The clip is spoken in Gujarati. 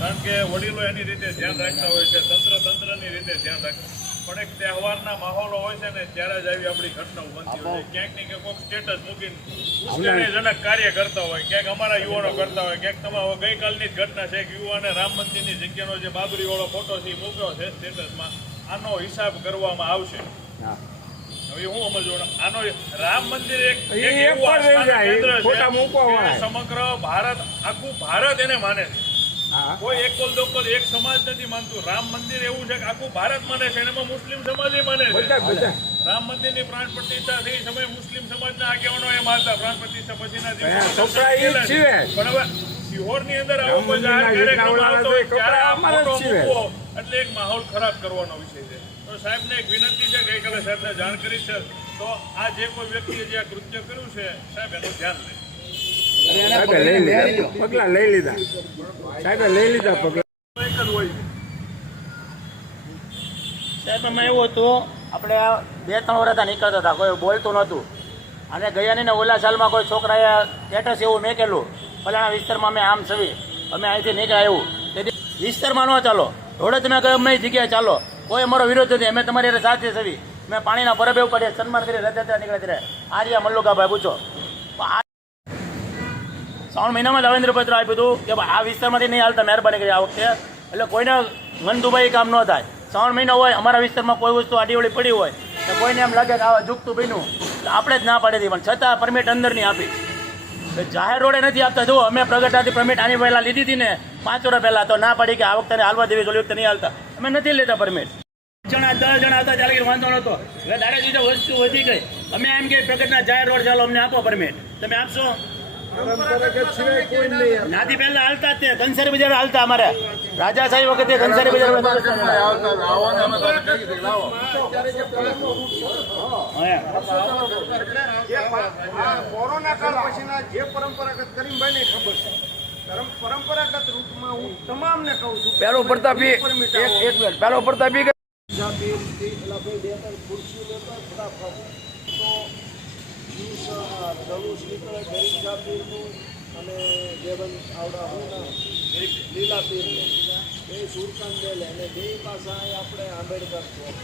કારણ કે વડીલો એની રીતે ધ્યાન રાખતા હોય છે, તંત્રની રીતે ધ્યાન રાખતા, પણ એક તહેવારના માહોલો હોય છે ને ત્યારે જ આવી આપણી ઘટનાઓ બનતી હોય છે. ક્યાંક ને ક્યાંક કોઈક સ્ટેટસ મૂકીને ઉશ્કેરણીજનક કાર્ય કરતા હોય, ક્યાંક અમારા યુવાનો કરતા હોય, ક્યાંક તમારે ગઈકાલની જ ઘટના છે કે યુવાને રામ મંદિરની જગ્યાનો જે બાબરીવાળો ફોટો છે એ મૂક્યો છે સ્ટેટસમાં, આનો હિસાબ કરવામાં આવશે. હવે હું સમજો, આનો રામ મંદિર એક એવું કેન્દ્ર છે સમગ્ર ભારત, આખું ભારત એને માને છે. કોઈ એકલ દોકલ એક સમાજ નથી માનતું. રામ મંદિર એવું છે કે આખું ભારત માને છે, એમાં મુસ્લિમ સમાજ માને છે. રામ મંદિર ની પ્રાણ પ્રતિષ્ઠા થઈ સમયે મુસ્લિમ સમાજના આગેવાનો એ માનતા, પ્રાણ પ્રતિષ્ઠા પછીના દિવસે. પણ હવે સિહોર ની અંદર આવો કોઈ જાહેર કાર્યક્રમ આવતો હોય ત્યારે આ ફોટો મૂકવો એટલે એક માહોલ ખરાબ કરવાનો વિષય છે. તો સાહેબને એક વિનંતી છે, ગઈકાલે સાહેબને જાણ કરી છે, તો આ જે કોઈ વ્યક્તિએ જે આ કૃત્ય કર્યું છે સાહેબ એનું ધ્યાન લે. પગલા લઈ લીધા સાહેબ, લઈ લીધા પગલા. સાહેબ એમાં એવું હતું, આપણે 2-3 વર્ષ નીકળતા હતા, કોઈ બોલતું નહોતું. અને ગયાની ને ઓલા સાલમાં કોઈ છોકરાએ સ્ટેટસ એવું મેકેલું, ફલાણા વિસ્તારમાં અમે આમ છવી, અમે અહીંથી નીકળ્યા એવું. તેથી વિસ્તારમાં ન ચાલો, રોડે તમે ગમે જગ્યાએ ચાલો, કોઈ અમારો વિરોધ નથી, અમે તમારી સાથે છવી. મેં પાણીના પરબે ઉપર સન્માન કરી રથયાત્રા નીકળે ત્યારે આર્યા મલ્લુકાભાઈ પૂછો. શ્રાવણ મહિનામાં દાવેન્દ્રપત્ર આપ્યું હતું કે આ વિસ્તારમાંથી નહીં હાલતા, મહેરબાની કરી આ વખતે. એટલે કોઈને મન દુભાઈ કામ ન થાય. શ્રાવણ મહિનો હોય, અમારા વિસ્તારમાં કોઈ વસ્તુ આડીવળી પડી હોય તો કોઈને એમ લાગે કે આ ઝૂકતું બન્યું, આપણે જ ના પાડી દઈએ, પણ છતાં પરમિટ અંદર નહીં આપી. જાહેર રોડે નથી આપતા. જો અમે પ્રગટાથી પરમિટ આની પહેલાં લીધી હતી ને 5 વર્ષ પહેલાં, તો ના પાડી કે આ વખતે હાલવા દેવી, ઓલી વખતે નહીં હાલતા. અમે નથી લેતા પરમિટ. 10 જણા હતા ચાલે વાંધો નહોતો. હવે દાડા દીધા વસ્તુ વધી ગઈ. અમે એમ કે પ્રગટના જાહેર રોડ ચાલો, અમને આપો પરમિટ. તમે આપશો? નાથી પહેલા હાલતા જ કંસારી બજાર હાલતા, અમારે રાજાશાહી વખતે કંસારી બજાર કોરોના કાળ પછીના જે પરંપરાગત કરીમભાઈ ને ખબર છે, પરંપરાગત રૂપમાં હું તમામને કહું છું. પેલો પ્રતાપી પેલો પ્રતાપી જલુસ નીકળે ગરીબ સાપીરનું અને દેવન આવડા હોય લીલા પીરનું, બે સુરકાન બેલે અને બે પાસા આપણે આંબેડકર ચોક.